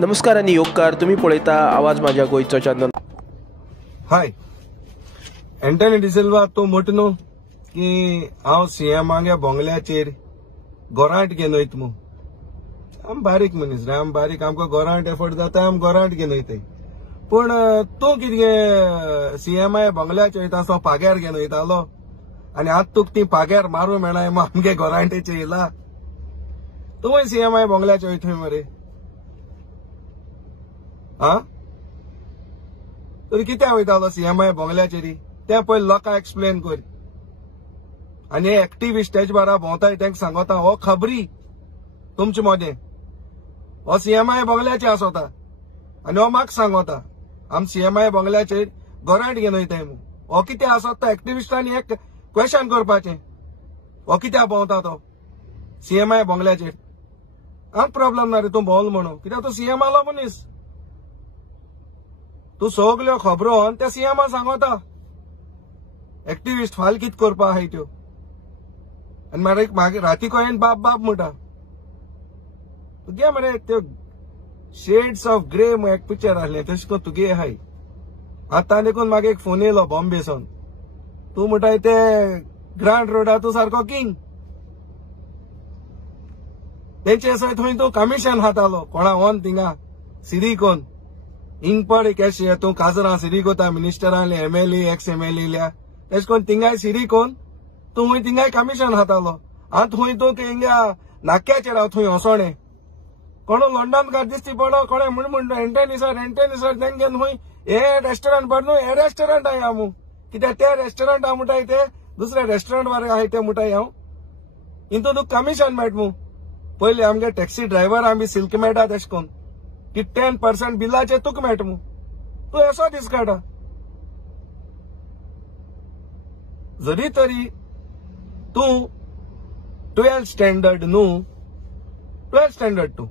नमस्कार आणि योगकार तुम्ही पळयता आवाज माझ्या गोयचो चॅनल। हाय एंटनी डिसिल्वा तूं म्हट न्हू की हांव सीएमांगे बोंगल्याचेर गोरांट घेवन वयता मू। आम बारीक मनीस रे, आम बारीक, आमकां गोरांट एफोर्ड जाता, आम गोरांट घेवन वयताय। पूण तूं कितें सीएमा बोंगल्याचेर वयता असो पाग्यार घेवन वयतालो आनी आतां तुका ती पाग्यार मारूं मेळना आमगे गोरांटेचेर येयला। तूं सीएमा बोंगल्याचेर वयता मरे हा तरी कित्याक वयतालो सीएमा बोंगल्याचेरी तें पयलीं लोकांक एक्सप्लेन कर। आनी एक्टिविस्ट तेजे बारा भोंवताय तांकां सांगता हो खबरी तुमचे मोदें हो सीएमा बोंगल्याचेर आसोता आनी हो म्हाका सांगता आम सीएमा बोंगल्याचेर गोरांट घेवन वयताय म्हूण। हो कित्याक आसोता एक्टिविस्टांनी एक क्वेश्चन करपाचें हो कित्याक भोंवता तो सीएमा बोंगल्याचेर। हांव प्रॉब्लम ना रे तूं भोंवलो म्हणून, कित्याक तूं सीएम आलो मनीस, तू सगल्यो खबरो त्या सीएमा सांगता। एक्टिविस्ट फाल कित करपा आहाय त्यो आनी मागीर राती कोयेन बाप बाप म्हणटा। तुगे मरे त्यो शेड्स ऑफ ग्रे एक पिक्चर आहलें तशें करून तुगे आहाय। आतां देखून म्हाका एक फोन येयलो बॉम्बेसून, तूं म्हणटाय ते ग्रांट रोडा तूं सारको किंग। तेंचे थंय तूं कमिशन हातालो कोणा ओन थिंगा सिरी कोन इंगपड कॅश तूं काजरां सिरी कोता मिनिस्टरांले एमएलए एक्स एमएलए इल्या तेश कोन थिंगाय सिरी कोन तूं हुंय थिंगाय कमिशन हातालो। आतां हुंय तूं हिंगा नाक्याचेर राव थंय हसोणें कोण लंडन कार दिसती पडो कोणे म्हण एंटनी सर तेंगेन हुंय हे रेस्टॉरंट पड न्हू हे रेस्टॉरंट आहाय हांव कित्याक ते रेस्टॉरंट हांव म्हणटाय ते दुसरे रेस्टॉरंट वाले आहाय ते म्हणटाय हांव इंतू तुका कमिशन मेळट मू। पयलीं आमगे टॅक्सी ड्रायव्हर आमी सिल्क मेळटा तेश कोन की 10% बिलाचे तुका मेळटा मू। तूं असो दीस काडा जरी तरी तूं 12th स्टँडर्ड न्हू 12th स्टँडर्ड तूं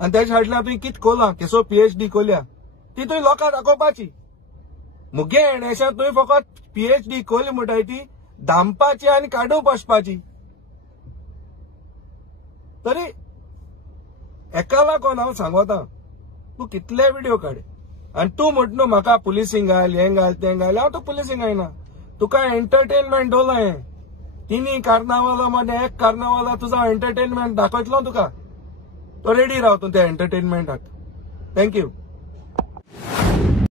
आनी तेजे फाटल्यान तुवें कितें कोला केसो PhD कोल्या ती तुवें लोकांक दाखोवपाची। मुगे एणेशान तुवें फकत PhD कोली म्हणटाय ती धांपपाची आनी काडून बसपाची। तरी एका लागून हांव सांगता तूं कितले व्हिडिओ काड आनी तूं म्हट न्हू म्हाका पुलिसींग घाल हें घाल तें घाल। हांव तूं पुलिसींग घायना, तुका एंटरटेनमेंट दवरला हें तिनी कार्नावाला मध्ये एक कार्नावाला तुझा एंटरटेनमेंट दाखयतलो तुका तो रेडी राव तूं त्या एंटरटेनमेंटाक। थँक्यू।